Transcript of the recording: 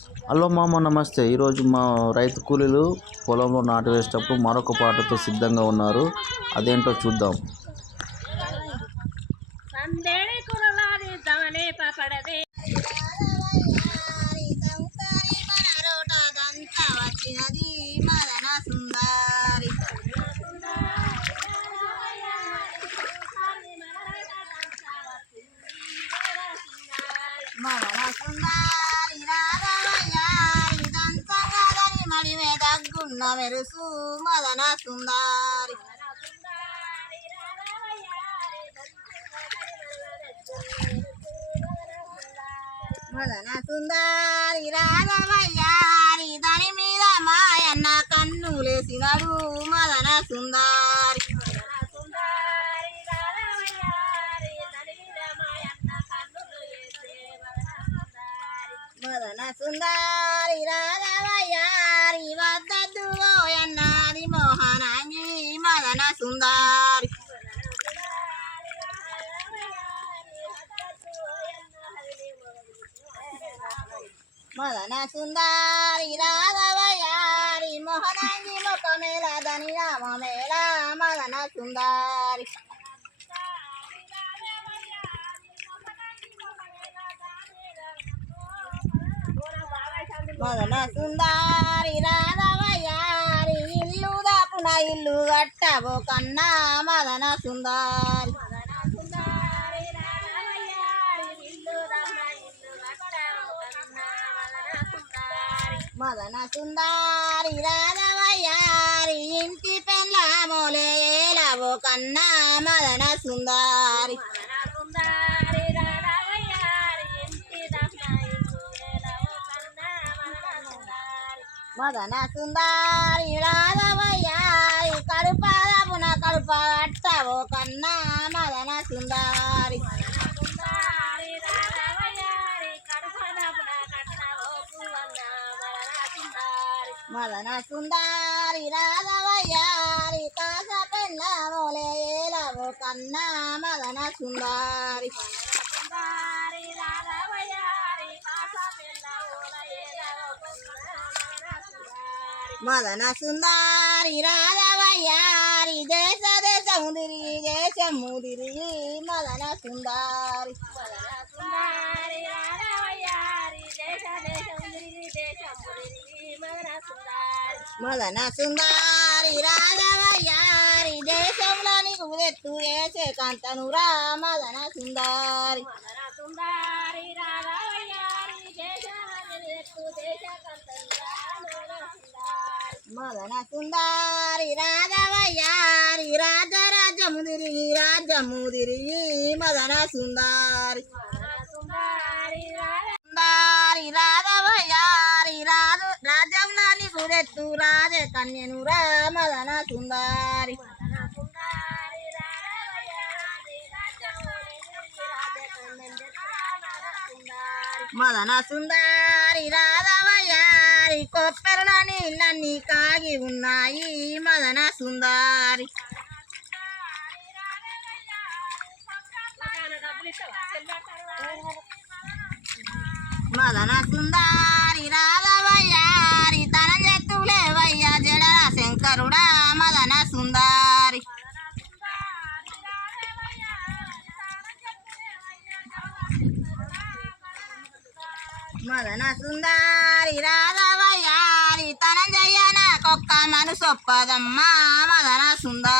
Hello మామ, నమస్తే. ఈరోజు మా రైతు కూలీలు పొలంలో నాటు వేసేటప్పుడు మరొక పాటతో సిద్ధంగా ఉన్నారు. అదేంటో చూద్దాం. మెరుసు మదన సుందారి మదన సుందారి రాధవయ్యారి దాని మీద మాయన్న కన్నులేసినాడు మదన సుందారి మదన సుందారి రాధవయ్యారి వద్దద్దు ఓయన్నది మోహనాంగి మదన సుందారి మదన సుందారి రాధవయ్యారి మోహనాంగి ముఖమేళ దని రామమేళ మదన సుందారి మదన సుందారి రాధవయ్యారి ఇల్లు దాపున ఇల్లు కట్టవో కన్నా మదన సుందారి మదన సుందారి రాధవయ్యారి ఇంటి పెళ్ళామోలే ఏలవో కన్నా మదన సుందారి మదన సుందారి రాధవయ్యారి కడుపాదపున కడుప కట్టవో కన్నా మదన సుందారి మదన సుందారి రాధవయ్యారి కాస పెళ్ళామోలే ఏలవో కన్నా మదన సుందారి మదన సుందారి రాధవయ్యారి దేశ దేశము తిరిగి దేశము తిరిగి మదన సుందారి మదన సుందారి రాధవయ్యారి దేశంలో నీకు ఎత్తు వేసే కాంతనురా మదన సుందారి మదన సుందారి రాధవయ్యారి రాజరాజ్యము తిరిగి మదన సుందారి సుందారి రాధవయ్యారి రాజ్యంలో నీకు రెత్తు రాజ కన్యనురా మదన సుందారి మదన సుందారి రాధవయ్యారి కొప్పెరల నీళ్ళన్నీ కాగి ఉన్నాయి మదన సుందారి మదన సుందారి రాధవయ్యారి తన చెట్టులేవయ్యా జడల శంకరుడా మదన సుందారి మదన సుందారి రాధవయ్యారి తన జయ్యన కొక్క మనసొప్పదమ్మా మదన సుందారి